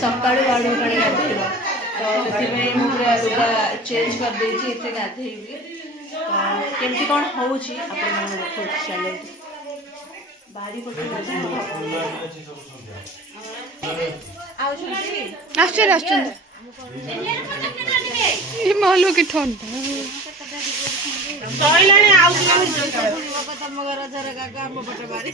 सकाळू गाड़ू पानी गाधेब तो से मुझे लुगा चेंज कर देछि एथे गाधेबी तो केमती कौन होउछि आपण मन देखो चलो बारी पटे आश्चर्य आश्चर्य ये मालू की ठंडा सइलाने आउ तम घर जरा गागा हम पटे बारी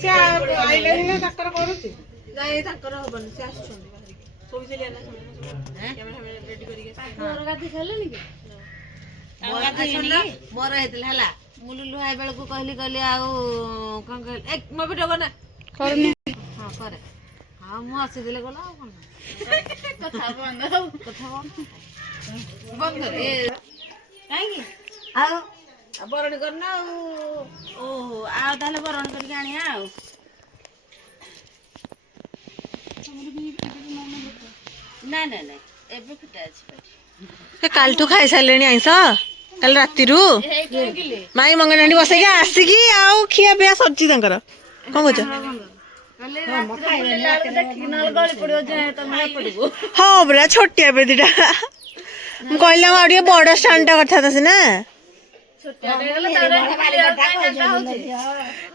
से आइले ना डॉक्टर करूची जाई डॉक्टर होबन से आछन सोइसेलिया ना कैमरा हमें रेडी करिके मोर गादी खेलनी के मोर गादी मोर हेतल हला मुलुलु हाय बेल को कहली कहली आउ कोन कहल एक म वीडियो बना करनी हां करे हां मु आसी दिले गला कोन कथा बंद कर ए काई की आउ बरण करना ओहो आ ताले बरण करके आनिया आ ना ना ना एबे फिटा अछि काल तू खाई सालेनी आइस काल राती रु माई मंगनानी बसे के आसी की आउ खिया बिया सब्जी तंकर कोन कहछ हाँ बड़ा छोटिया बेदीटा मु कहला आडियो बड़ स्टैंडटा कथा था सिना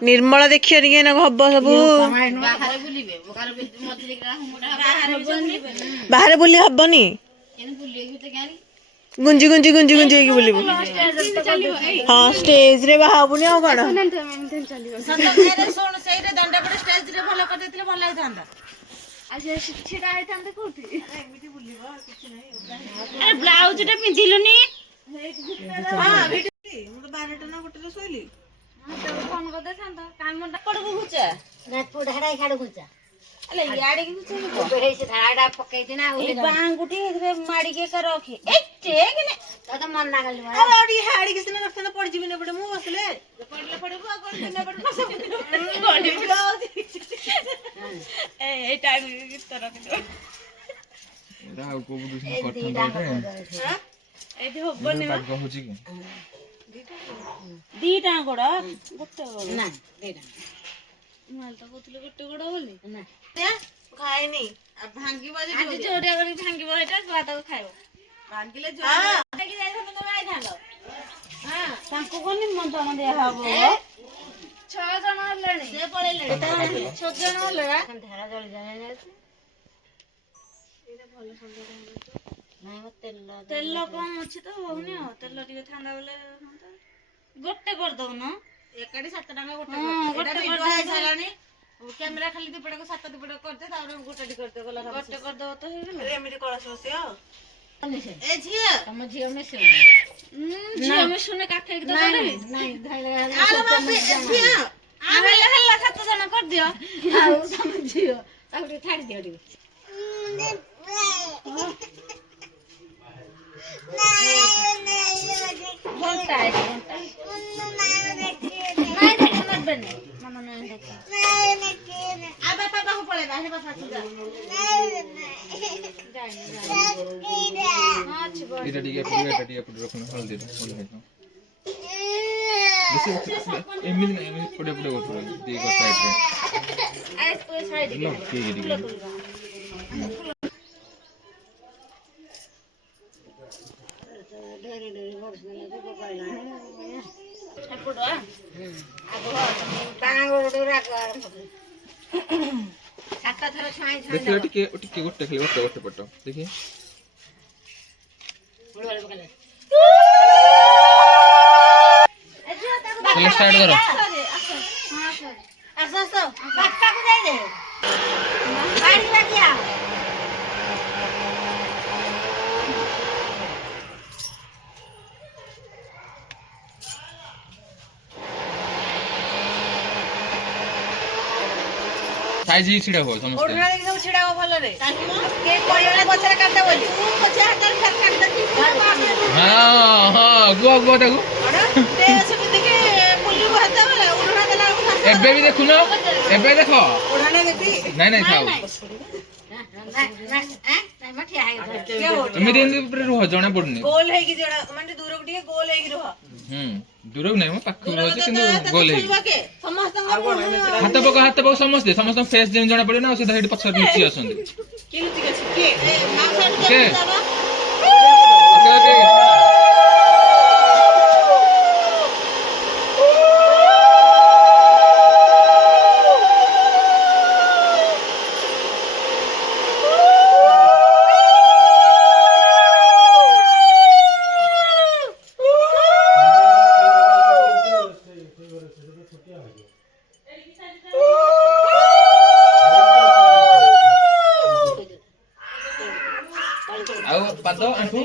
निर्मला देखियो रे ना हब सब बाहर बुली हबनी गुंजी गुंजी गुंजी गुंजी की बुलिबो हां स्टेज रे बाहाबुनी आ कोन सतरे सुन सेरे दंडा पड़े स्टेज रे भलो कर देतिले भलो लाइथांदा आज छिडा आइथांदे कोठी एमिति बुलिबो किछ नै अरे ब्लाउज टा पिंधिलुनी हां मु तो 12टा ना होटल सोइली हां तो फोन कर दे थांदा काम पड़बो घुचा रात पुड हड़ाई खाड़ घुचा अले याडे की घुचा बेहे से धाड़ा पकई देना ए बांगुटी रे माड़ी के कर रखे ए टेक ने तो मन ना गली अरे ओडी हाड़ी के से रखना पड़ जीबे ने पड़े मु बसले पड़ले पड़बो आ कोन दिन पड़ बॉडी ब्लाउज ए टाइम की तरह के राव को बुदुस पठन दे हां एदी होबने पाग होची के दीटा गोड़ा गोटे ना दीटा माल तो कोथले गोटे गोड़ा बोली ना त्या खाए नहीं अब भांगी बाजे आज जोड़िया करी भांगी बाजे बात को खाइबो भांगीले जोड़ की जाई हम तो आइ थालो हां तांको कोनी मन तो दे हबो 6 जण हलेनी से पळेलेनी 6 जण हलेरा धारा जळी जाय एटा भलो समझ नहीं वो तेल कम अछि तो होनी हो तेल टिके थांदा बोले गोटे कर दो न एकाडी 7 टका गोटे एटा वीडियो आइ सालानी कैमरा खाली दिपड़ा को 7 दिपड़ा कर दे तार गोटे टी करते गला गोटे कर दो तो हे गेल एमिति कळस बसियो ए झिया हम झिया में से झिया में सुने का फेक दो नहीं धाइले आ झिया आ हल्ला हल्ला 7 जना कर दियो आ समझियो ताकि छाड़ दियो टी घंटा है घंटा नहीं देख मत बने मामा नहीं देख आ पापा को पड़े बाहर पापा सुजा हां अच्छी बात एटा टिके पुड रखना हल्दी बोल है दिस एमिन पुडे करतो दी को साइड रे आ तो साइड लो ठीक ढेरे ढेरे वर्ष में तो कहला है पुडो आगो टांगो डोरा कर सातटा थरा छाई छाई देखिए टिके गोटे खाली गोटे पट्ट देखिए चलो स्टार्ट करो आसो आसो बाप्पा को जाई दे गाड़ी रखिया साइज ही छिड़ा हो समझते ओढ़ना एकदम छिड़ा हो भलो रे के कोइला बचरा काटा बोली तू बच्चा हटा कर काट दे हां हां गुआ देखो ते सब देखे पुली बहता वाला ओढ़ना देला एबे भी देखु ना एबे देखो ओढ़ना देती नहीं खाओ नहीं मठिया है तुम दिन ऊपर रहो जणे पड़ने गोल है कि जड़ा माने दूर गुटिए गोल है कि रहो दूर नहीं मो पाखु रहउछि किंतु गोल हे ଛୁଇଁବାକେ ସମସ୍ତଙ୍କ हाथ पक समस्त समस्त फेस जेन जणा पड़े ना सीधा हेड पछर लुचि आसंदी କିମିତି ଅଛି କିଏ ମାଉସ के ଟିକେ ଦବା ओके ओके आउ पाद आंठू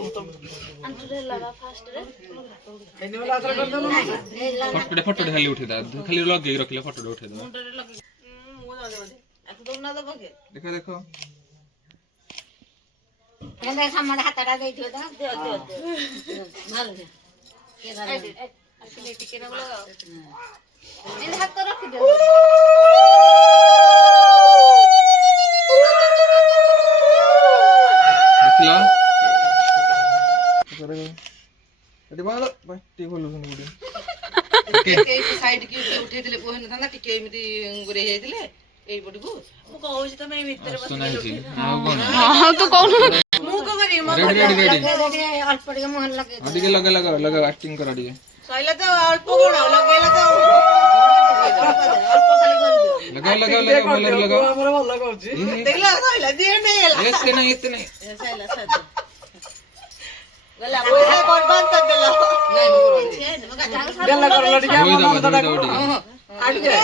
फोटो खाली उठे दा खाली लगे रखले फोटो उठे दो ମୁଣ୍ଡରେ ଲଗେଇ ମୁଁ ଦବ ବୋଧେ ଆକୁ ଦଉନା ଦବ କି देखो देखो ହେଲେ ସମଡ ହାତଟା ଦେଇଥିବ ତ ଦିଅ ଦିଅ ଭଲ କିଏ କରେ ଆସିଲେ ଟିକେ ନା ବୋଲ ଏମିତି ହାତ ରଖିଦିଅ देखला एटी बाल भाई टी बोलु सुन गुडी ओके ଏଇ ସାଇଡ କି ଉଠେଇଥିଲେ କୋହେନ ଥାନ୍ତା ଟିକେ ଏମିତି ଗୁରେ ହେଇଥିଲେ ଏଇ ପଟକୁ ମୁଁ କହୁଛି ତମେ ଏଇ ଭିତରେ सुना हिची आउ कोन ହଁ ତୁ କହୁନୁ ମୁଁ କଣ କରିବି ମୋ रेडी रेडी रेडी ଅଳ୍ପ ଟିକେ ମୁହଁ ଲଗେଇ ଟିକେ लगा लगा लगा एक्टिंग करा ଟିକେ ସଇଲା ତ ଅଳ୍ପ ଗୁଣ ଲଗେଇଲା ତ ଅଳ୍ପ ଖାଲି କରିଦିଅ लगा लगा लगा बोलर लगा ଆମର ଭଲ କରୁଛି ଦେଖିଲ ସଇଲା ଦିଏ ନେଇଗଲା एते नहीं ସଇଲା ସଇଲା ଗଲା ପଇସା ବର୍ବାଦ କରିଦେଲ ନାଇଁ ଗେଲା କରଲା ଟିକେ होई ଆମ दबा ମନ दबा ଟିକେ ଆଡିକେ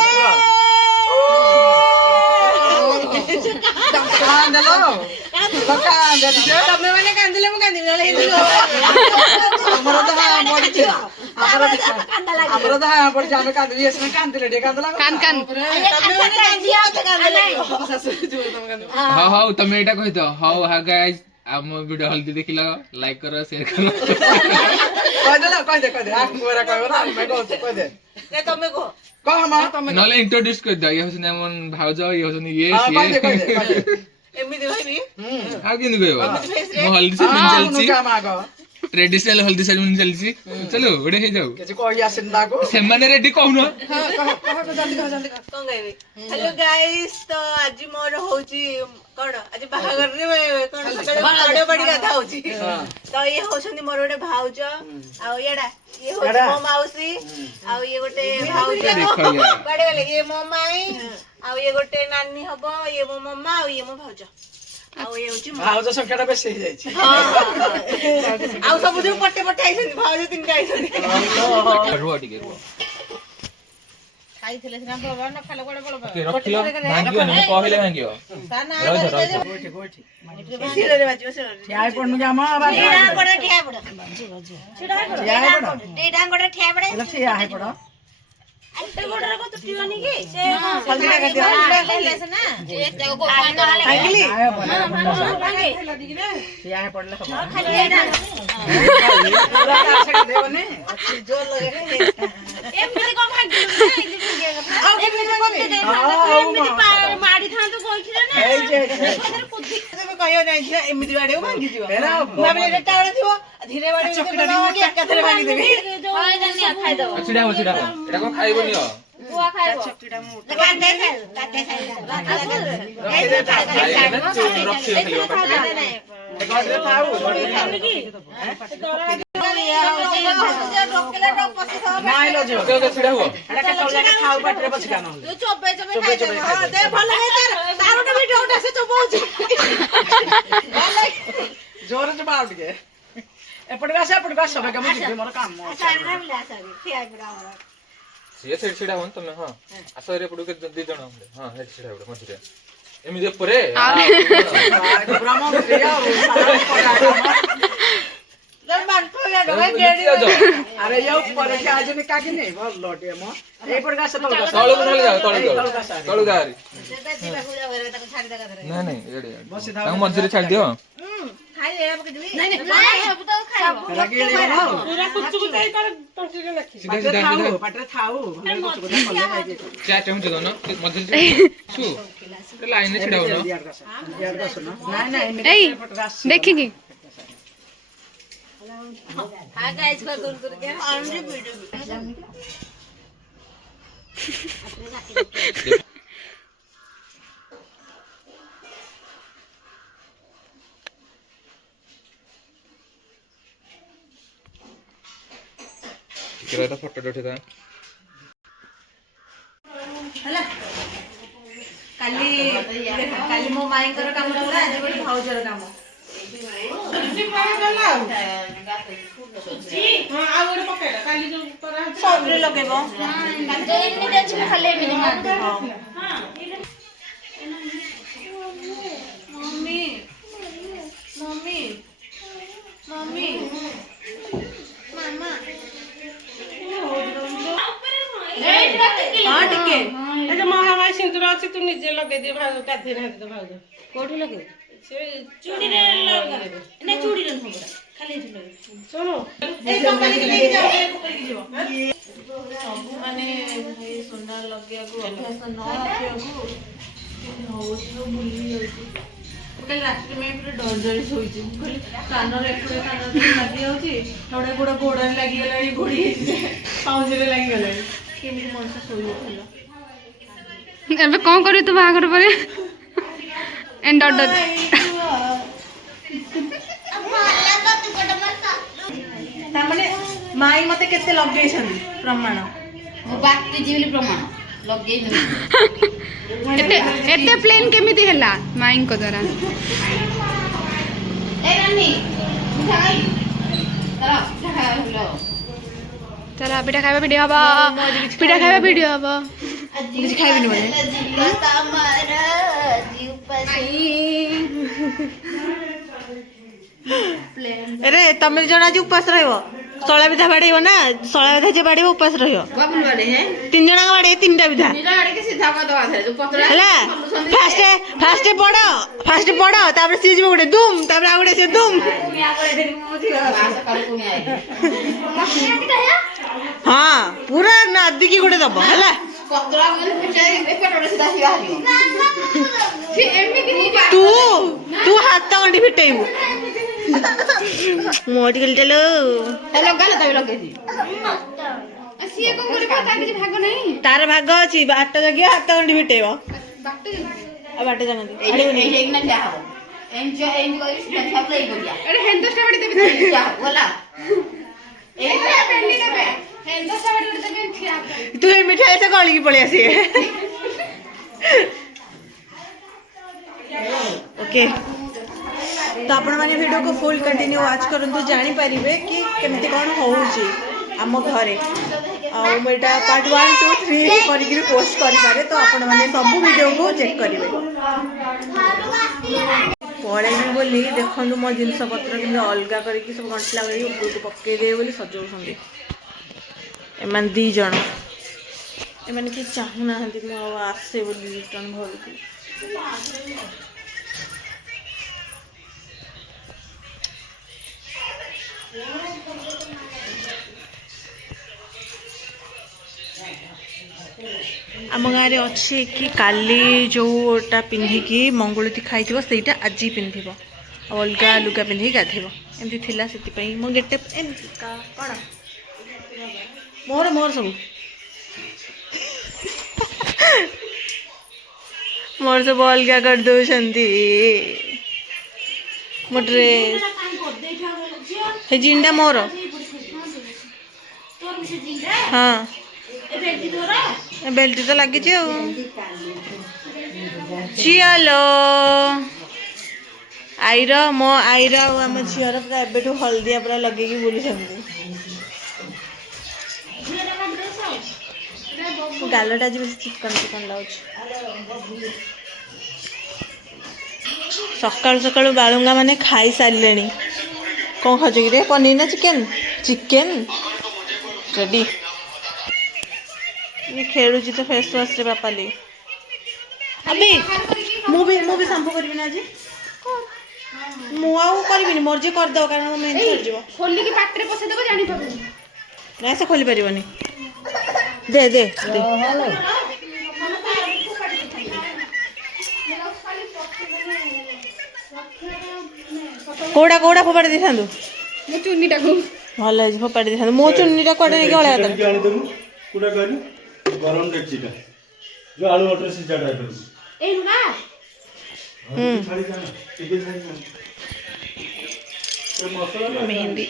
କାନ୍ଦଲ କାନ୍ଦେ ଟିକେ ତମେ ମାନେ କାନ୍ଦିଲେ ମୁଁ କାନ୍ଦିବି ନହେଲେ ହେଇଯିବ ଆମର ତ ହାଁ ପଡିଛି ଆମର ତ ହାଁ ପଡିଛି ଆମେ କାନ୍ଦିବି ଏସେ କାନ୍ଦିଲେ ଟିକେ କାନ୍ଦଲା କାନ କାନ ତମେ ମାନେ କାନ୍ଦିବ ତ କାନ୍ଦିଲେ हां हां तमे एटा कहि दो हाउ हा गाइस हम वीडियो हल्दी देखिला लाइक करो शेयर करो କହି ଦେ ଆକୁ ପରା କହିବ ନା ଆମେ କହୁଛୁ କହି ଦେ ଏ ତମେ କହ କହ ମା ତମେ नले इंट्रोड्यूस कर दो ये हसन मन भाउजा ये हसन ये ହଁ କହି ଦେ କହି ଦେ ଏମିତି ଭାବି आ किन गयो मो हल्दी से चलची କାମ ଆଗ ट्रेडिशनल हल्दी सेरेमनी चलची चलो ओडे हे जाऊ କିଛି କହି ଆସିନି ତାକୁ सेमाने रेडी कहून କଣ କହିବି ହ୍ୟାଲୋ ଗାଇସ୍ ତ ଆଜି ମୋର ହଉଛି କଣ ଆଜି ବାହାଘରରେ କଣ ସକାଳେ ବାଡି ଗାଧା ହଉଛି ତ ଇଏ ହଉଛନ୍ତି ମୋର ଗୋଟେ ଭାଉଜ ଆଉ ଇଏଟା ଇଏ ହଉଛି ମୋ ମାଉସୀ ଆଉ ଇଏ ଗୋଟେ ଭାଉଜ କୁଆଡେ ଗଲେ ଇଏ ମୋ ମାଇଁ ଆଉ ଇଏ ଗୋଟେ ନାନୀ ହବ ଇଏ ମୋ ମାମା ଆଉ ଇଏ ମୋ ଭାଉଜ ଆଉ ଇଏ ହଉଛି ଭାଉଜ ସଂଖ୍ୟାଟା ବେଶୀ ହେଇଯାଇଛି ଆଉ ସବୁ ଯୋଉ ପଟେ ପଟେ ଆଇଛନ୍ତି ଭାଉଜ ତିନିଟା ଆଇଛନ୍ତି रुआ टिके रुआ ଖାଇଥିଲେ ସିନା ଭଲ ନ ଖାଇଲେ କୁଆଡେ ଭଲ ओके रखियो भांगियो नहीं कहले भांगियो ତା ନା କୋଠି କୋଠି ଶିଳରେ ବାଜିବ ଶିଳରେ ଠିଆ ହେଇ ପଡନୁ କି ଆମ ଠିଆ ପଡ ଠିଆ ପଡ ଠିଆ ହେଇ ପଡ ଦିଟା ଗୋଡେ ଠିଆ ପଡେ ହେଲା ଠିଆ ହେଇ ପଡ ଗୋଟେ ଗୋଡରେ କଣ ତୁଟିବନି କି ସେ ହଳଦୀଟା କାଟି ଦିଅ। ଖାଇଲି ଠିଆ ହେଇ ପଡିଲେ ହବ ଖାଲି ଏଇଟା ପୁରା ତାର ସେଟା ଦେବନି ଜୋର ଲଗେଇ ଏମିତି କଣ ଭାଙ୍ଗିଲୁ ଆଉ କେମିତି କରିବି ମାଡି ଥାନ୍ତୁ କହିଥିଲେ ନା ଏଇ ଯେ ତମେ କହିବ ନାହିଁ ଝିଅ ଏମିତି ବାଡେଇବ ଭାଙ୍ଗିଯିବ ଏରା ଭାବିଲେ ଏଟା ଟାଣ ଥିବ ଧୀରେ ବାଡେଇବ ଏକାଥରେ ଭାଙ୍ଗିଦେବି ଖାଇଦବ छिडा हो एटा को खाइबो नियो ବୁଆ ଖାଇବ କାନ୍ଦେ ଘରେ ଥାଉ ନାଇଁ ଲୋ ଝିଅ ओके छिडा हो ଏଟା କେତେବେଳେ ଯାକେ ଥାଉ ପାଟିରେ ପଛିକା ନହେଲେ ଚୋବେଇ ଚୋବେଇ ଖାଇଦେବ ହଁ ଦେ ଭଲ ହେଇଛି ତାର ଗୋଟେ ଭିଡିଓ ଉଠା ସେ ଚୋବଉଛି ଜୋରେ ଜମା ଆଉ ଟିକେ ଏପଟକୁ ଆସ ବେଗ ମୁଁ ଯିବି ମୋର କାମ ଅଛି ସିଏ ସେଠି ଛିଡା ହୁଅନ୍ତୁ ତମେ ହଁ ଆସ ରେ ପଡୁ କେ ଦି ଜଣ ହଁ ସେଠି ଛିଡା ହୁଅ ମଝିରେ ଏମିତି ଉପରେ ବ୍ରାହ୍ମଣ ଆଉ ଆରେ ଇଏ ଉପରେ କି ଆଜି କାକି ନେଇ ଭଲ ଟିକେ ମୋ ଏଇପଟକୁ ଆସ ତଳକୁ ତଳକୁ ନହେଲେ ଯାଅ ତଳକୁ ଯାହାରି ନାଇଁ ନାଇଁ ଏଡେ ତାଙ୍କୁ ମଝିରେ ଛାଡି ଦିଅ ସିଧା ସିଧା ପାଟିରେ ଥାଉ ଚା ଚାହୁଁଛ ତ ନା ମଝିରେ ଛୁ ଲାଇନ ରେ ଛିଡା ହୁଅ ନାଇଁ ନାଇଁ ଏଇ ଦେଖିକି हां गाइस कर दूर दूर के କେଟା ଫଟୋ ଉଠେଇଦା ହେଲା କାଲି କାଲି ମୋ ମାଇଙ୍କର କାମ ଥିଲା ଆଜି ଗୋଟେ ଭାଉଜର କାମ ସବୁରେ ଲଗେଇବ ମମ୍ମି ମମ୍ମି ମମ୍ମି ମାମା ହଁ ଟିକେ ମହାମାରୀ ସିନ୍ଦୁର ଅଛି ତୁ ନିଜେ ଲଗେଇଦିଏ ଭାଉଜ ଗାଧେଇ ନାହାନ୍ତି ତ ଭାଉଜ କୋଉଠି ଲଗେଇବ ସେ ଚୁଡ଼ିରେ ନା ଚୁଡ଼ିରେ ନୁହଁ ଖାଲି ଏଠି ଲଗେଇ ଶୁଣୁ ସବୁ ମାନେ ଏଇ ସୁନା ଲଗେଇବାକୁ ଅଭ୍ୟାସ ନ ରଖିବାକୁ ହଉଛି ଭୁଲି ଯାଉଛି ମୁଁ କାଲି ରାତିରେ ପାଇଁ ପୁରା ଡରି ଡରି ଶୋଇଛି ମୁଁ କହିଲି କାନରେ ଏପଟେ କାନରେ ଲାଗି ଯାଉଛି ଗୋଟେ ଗୋଡ଼ ଗୋଡ଼ରେ ଲାଗିଗଲାଣି ଘୋଡ଼ି ହେଇଛି ପାଉଁଜିରେ ଲାଗିଗଲାଣି କେମିତି ମଣିଷ ଶୋଇବ ଭଲ ଏବେ କଣ କରିବୁ ତୁ ବାହାଘର ପରେ ଏଣ୍ଡ ତାମାନେ ମାଇ ମତେ କେତେ ଲଗେଇଛନ୍ତି ପ୍ରମାଣ ମୁଁ ବାକି ଯିବି ପ୍ରମାଣ ଲଗେଇନି ଏତେ ପ୍ଲେନ୍ କେମିତି ହେଲା ମାଇଙ୍କ ଦ୍ୱାରା ଏ ରାନୀ ମିଠା ଖାଇ ଚାଲ ପିଠା ଖାଇବା ଭିଡ଼ିଓ ହବ ପିଠା ଖାଇବା ଭିଡ଼ିଓ ହବ କିଛି ଖାଇବିନି ବୋଧେ ଆରେ ତମେ ଜଣ ଆଜି ଉପାସ ରହିବ ଶଳା ବିଧା ବାଡେଇବ ନା ଶଳା ବିଧା ଯେ ବାଡେଇବ ଉପାସ ରହିବ 3 ଜଣ ବାଡେଇ 3ଟା ବିଧା ହେଲା ଫାଷ୍ଟ ପଡ ତାପରେ ସିଏ ଯିବ ଗୋଟେ ଦୁମ୍ ତାପରେ ଆଉ ଗୋଟେ ସେ ଦୁମ୍ ହଁ ପୁରା ନାଦିକି ଗୋଟେ ଦବ ହେଲା ତୁ ହାତ ଗଣ୍ଡି ଫିଟେଇବୁ ମୋଟି ଗଲି ଚାଲ ତାର ଭାଗ ଅଛି ବାଟ ଜଗିବ ହାତ ଗଣ୍ଡି ଫିଟେଇବ ଆଉ ବାଟ ଜଗନ୍ତି ତୁ ଏ ମିଠା ଏସେ ଗଳିକି ପଳେଇ ଆସିବେ ओके तो आपण माने वीडियो को फुल कंटिन्यू वॉच करंतु जानि परिबे कि केमती कोन होउची हम घरे आ मेटा पार्ट 1 2 3 करिकरी पोस्ट करि पारे तो आपण माने सब वीडियो को चेक करिवे पड़े भी बोली देखंतु मो जिंस पत्र कि अलगा करिकि सब गंटला करी ऊपर को पक्के दे बोली सजौछंदी एमान दी जण एमान कि चाहू ना हंती मो आसे बोली रिटर्न भरती आम गाँव में अच्छी कि काली जोटा पिंधिकी मंगुलती खाई सेटा आज पिंधिब अलग लुगा पिंधिकी गाधब एमती थिला से मो गेटे कौन मोर मोर सब मोर सब अलग कर दौरान मो ड्रेस जीनटा मोर हाँ बेल्ट तो लगी चलो आईर मो आईर आम झीर पूरा एबेठू हलदिया पूरा लगे बुलूँ गालटा आज बेस चिकन चिकन लगे सकाल सकाल बालुंगा माने खाई सारे कौन खाच कि पनीर ना चिकेन चिकेन रेडी ये खेलुची तो फेस वाश रे बापाली अभी मु भी शाम्पू करबी ना आज मु आउ करबिनी मोर जे कर दो कारण मो मेहंदी कर जीवो खोली की पाट रे पसे देबो जानि पाबो ना से खोली परिबनी दे दे दे कोड़ा कोड़ा फोपाड़ी दे थांदु ମୋ ଚୁନିଟାକୁ ଭଲ ହେଇଛି ଫୋପାଡ଼ି ଦେଇଥାନ୍ତି ମୋ ଚୁନିଟା କୁଆଡ଼େ ନେଇକି ଅଳିଆ କରିଦେବି। ଆଣିଦେବୁ କୋଉଟା କହିଲୁ ଗରମ ଡେକ୍ଚିଟା ଯୋଉ ଆଳୁ ମଟର ସିଝାଟା ଏଇଟା ଏଇ ନା ଛାଡ଼ି ଜାଣ ଟିକେ ଛାଡ଼ି ଜାଣ ଏ ମସଲା ମେହେନ୍ଦି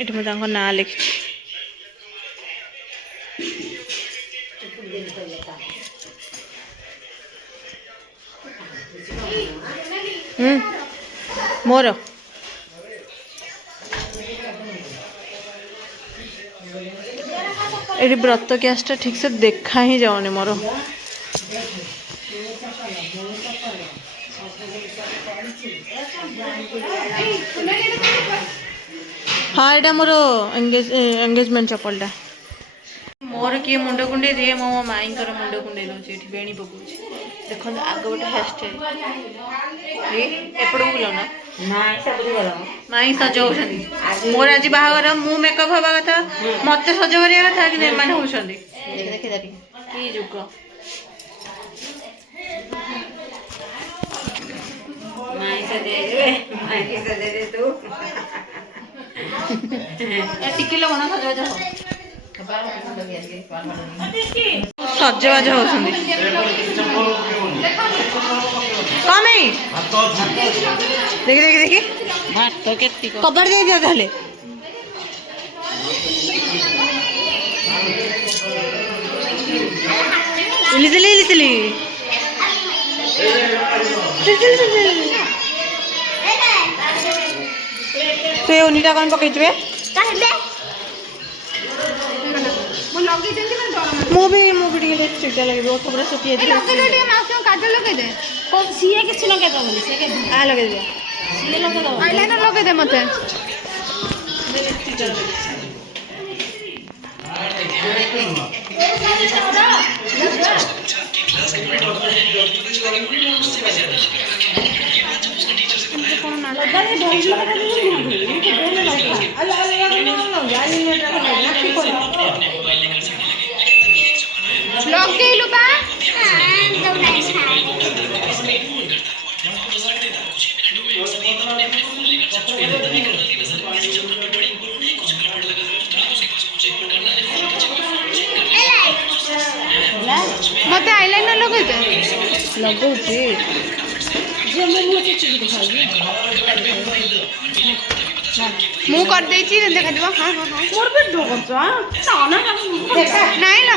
ଏଠି ମୁଁ ତାଙ୍କ ନାଁ ଲେଖିଛି। ମୋର ଏଠି ବ୍ରତ ଗ୍ୟାସଟା ଠିକ ସେ ଦେଖା ହିଁ ଯାଉନି ମୋର। हाँ एटा मोर एंगेजमेंट चपलटा मोर किए मुंड कुंडे दिए मो माई मुंड कुंडे दौर ये बेणी पकाऊँ देखो आग गोटे हेयर स्टाइल एपट बुल ना माई सजाऊँ मोर आज बाहागर मु मेकअप हवा कथा मत सज करा कथा कि मैंने होती कि जुग टिकी लोग ना सजबाज हो सजबाज होती कौन नहीं देखी देखी देखी कबर दे दिया ताले इलिसिली इलिसिली तो ये उन्हीं कौन पकड़ चुके ମୁଁ ବି ଟିକେ ଲିପଷ୍ଟିକଟା ଲଗେଇବି ଓଠ ପୁରା ଶୁଖି ଯାଇଥିବ କାଜଲ ଲଗେଇଦେ ସିଏ କିଛି ଲଗେଇଦବନି ସିଏ ଲଗେଇଦିଅ ସିଏ ଲଗେଇଦବ ଆଇଲାଇନର ଲଗେଇଦେ ମତେ ଲଗେଇଲୁ ବା मते आईलाइनर लगेदे ଲଗଉଛି ମୁଁ କରିଦେଇଛି ଦେଖାଯିବ ହଁ ହଁ ହଁ ମୋର ବି ଢୋକଛ ନାଇଁ ନା